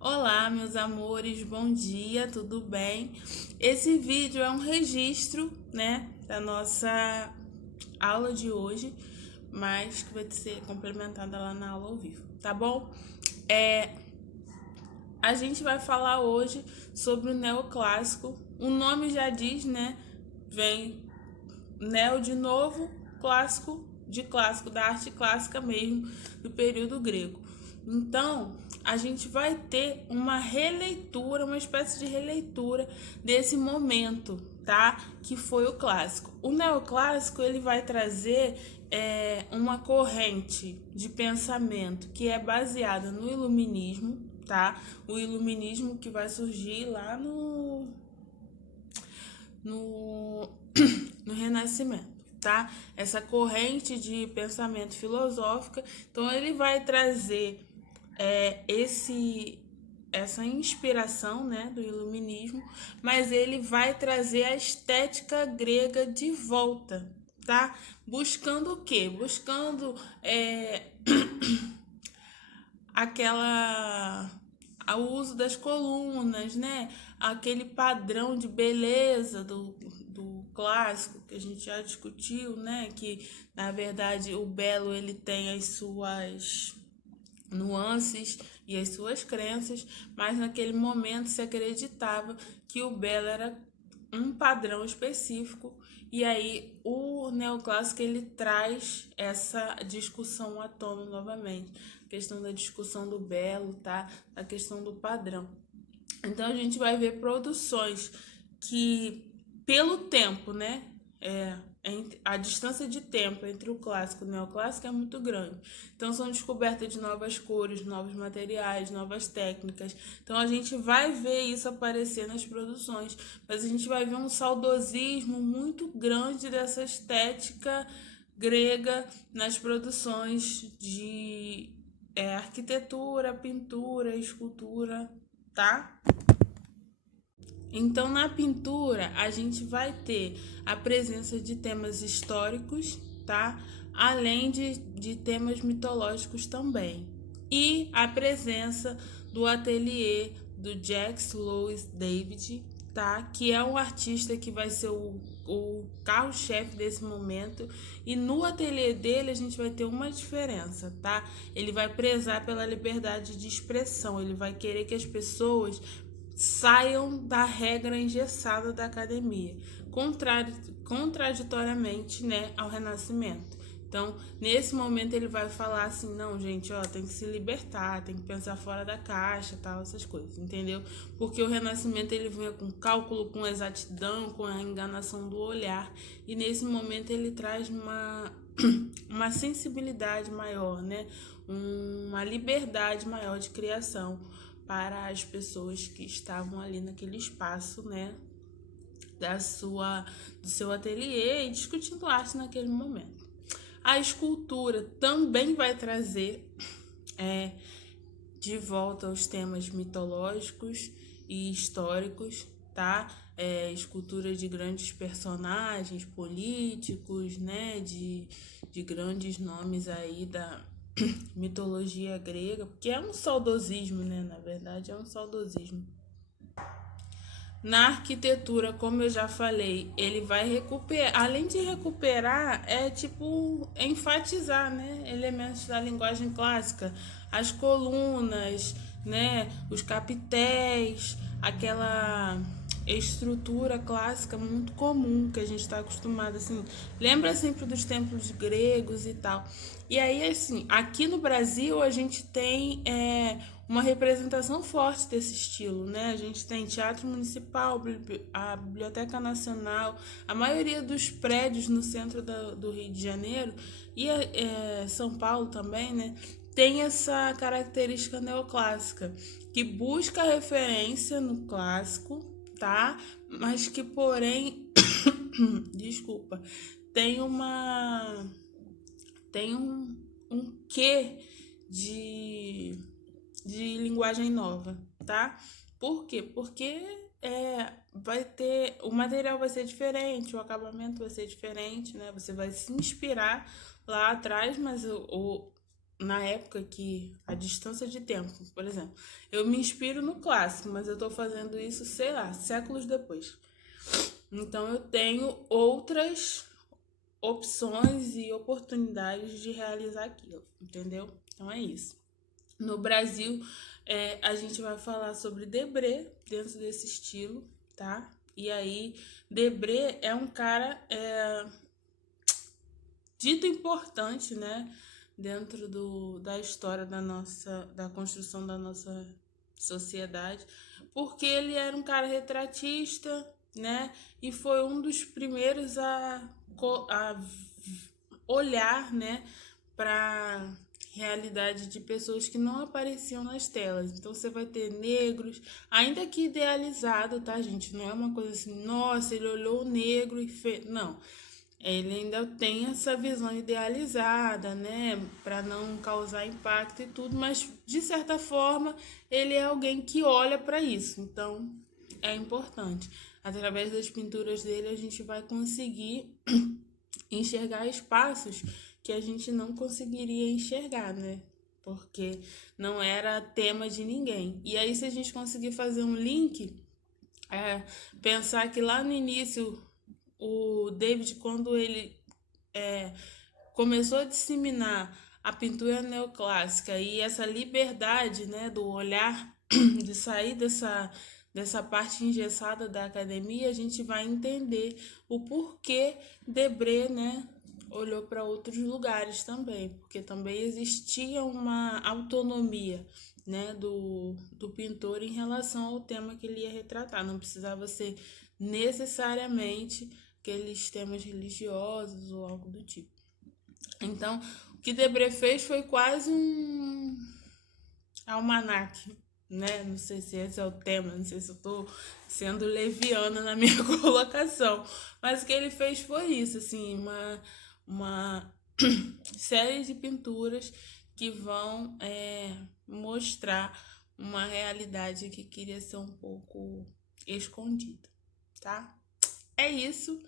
Olá, meus amores, bom dia, tudo bem? Esse vídeo é um registro, né, da nossa aula de hoje, mas que vai ser complementada lá na aula ao vivo, tá bom? A gente vai falar hoje sobre o neoclássico. O nome já diz, né? Vem neo de novo, clássico de clássico, da arte clássica mesmo, do período grego. Então, a gente vai ter uma releitura, uma espécie de releitura desse momento, tá? Que foi o clássico. O neoclássico, ele vai trazer uma corrente de pensamento que é baseada no iluminismo, tá? O iluminismo que vai surgir lá no, no Renascimento, tá? Essa corrente de pensamento filosófica, então ele vai trazer essa inspiração, né, do iluminismo, mas ele vai trazer a estética grega de volta, tá? Buscando o quê? Buscando aquela o uso das colunas, né? Aquele padrão de beleza do clássico que a gente já discutiu, né? Que na verdade o belo ele tem as suas nuances e as suas crenças, mas naquele momento se acreditava que o belo era um padrão específico e aí o neoclássico ele traz essa discussão à tona novamente, a questão da discussão do belo, tá? A questão do padrão. Então a gente vai ver produções que pelo tempo, né? A distância de tempo entre o clássico e o neoclássico é muito grande. Então são descobertas de novas cores, novos materiais, novas técnicas. Então a gente vai ver isso aparecer nas produções, mas a gente vai ver um saudosismo muito grande dessa estética grega nas produções de arquitetura, pintura, escultura, tá? Então, na pintura, a gente vai ter a presença de temas históricos, tá? Além de temas mitológicos também. E a presença do ateliê do Jacques Louis David, tá? Que é um artista que vai ser o carro-chefe desse momento. E no ateliê dele a gente vai ter uma diferença, tá? Ele vai prezar pela liberdade de expressão. Ele vai querer que as pessoas saiam da regra engessada da academia, contraditoriamente, né, ao Renascimento. Então, nesse momento ele vai falar assim, não, gente, ó, tem que se libertar, tem que pensar fora da caixa, tal, essas coisas, entendeu? Porque o Renascimento ele vinha com cálculo, com exatidão, com a enganação do olhar, e nesse momento ele traz uma sensibilidade maior, né? Uma liberdade maior de criação para as pessoas que estavam ali naquele espaço, né, do seu ateliê e discutindo arte naquele momento. A escultura também vai trazer de volta os temas mitológicos e históricos, tá? Escultura de grandes personagens políticos, né? De grandes nomes aí da mitologia grega, porque é um saudosismo, né? Na verdade, é um saudosismo. Na arquitetura, como eu já falei, ele vai recuperar, além de recuperar, é tipo enfatizar, né, elementos da linguagem clássica, as colunas, né, os capitéis, aquela estrutura clássica muito comum que a gente está acostumado assim, lembra sempre dos templos gregos e tal. E aí assim, aqui no Brasil a gente tem uma representação forte desse estilo, né? A gente tem Teatro Municipal, a Biblioteca Nacional, a maioria dos prédios no centro do Rio de Janeiro e São Paulo também, né? Tem essa característica neoclássica que busca referência no clássico, tá? Mas que, porém, desculpa, tem um quê de linguagem nova, tá? Por quê? Porque vai ter, o material vai ser diferente, o acabamento vai ser diferente, né? Você vai se inspirar lá atrás, mas na época que a distância de tempo, por exemplo, eu me inspiro no clássico, mas eu estou fazendo isso, sei lá, séculos depois. Então eu tenho outras opções e oportunidades de realizar aquilo, entendeu? Então é isso. No Brasil, a gente vai falar sobre Debré dentro desse estilo, tá? E aí, Debré é um cara dito importante, né? Dentro da história da construção da nossa sociedade, porque ele era um cara retratista, né? E foi um dos primeiros a olhar, né, para realidade de pessoas que não apareciam nas telas. Então você vai ter negros, ainda que idealizado, tá, gente? Não é uma coisa assim, nossa, ele olhou o negro e fez. Não. Ele ainda tem essa visão idealizada, né, para não causar impacto e tudo, mas de certa forma ele é alguém que olha para isso. Então é importante. Através das pinturas dele a gente vai conseguir enxergar espaços que a gente não conseguiria enxergar, né? Porque não era tema de ninguém. E aí, se a gente conseguir fazer um link, pensar que lá no início, o David, quando ele é, começou a disseminar a pintura neoclássica e essa liberdade, né, do olhar, de sair dessa parte engessada da academia, a gente vai entender o porquê Debré, né, olhou para outros lugares também, porque também existia uma autonomia, né, do pintor em relação ao tema que ele ia retratar. Não precisava ser necessariamente aqueles temas religiosos ou algo do tipo. Então, o que Debré fez foi quase um almanaque, né? Não sei se esse é o tema, não sei se eu tô sendo leviana na minha colocação, mas o que ele fez foi isso, assim, uma série de pinturas que vão mostrar uma realidade que queria ser um pouco escondida, tá? É isso.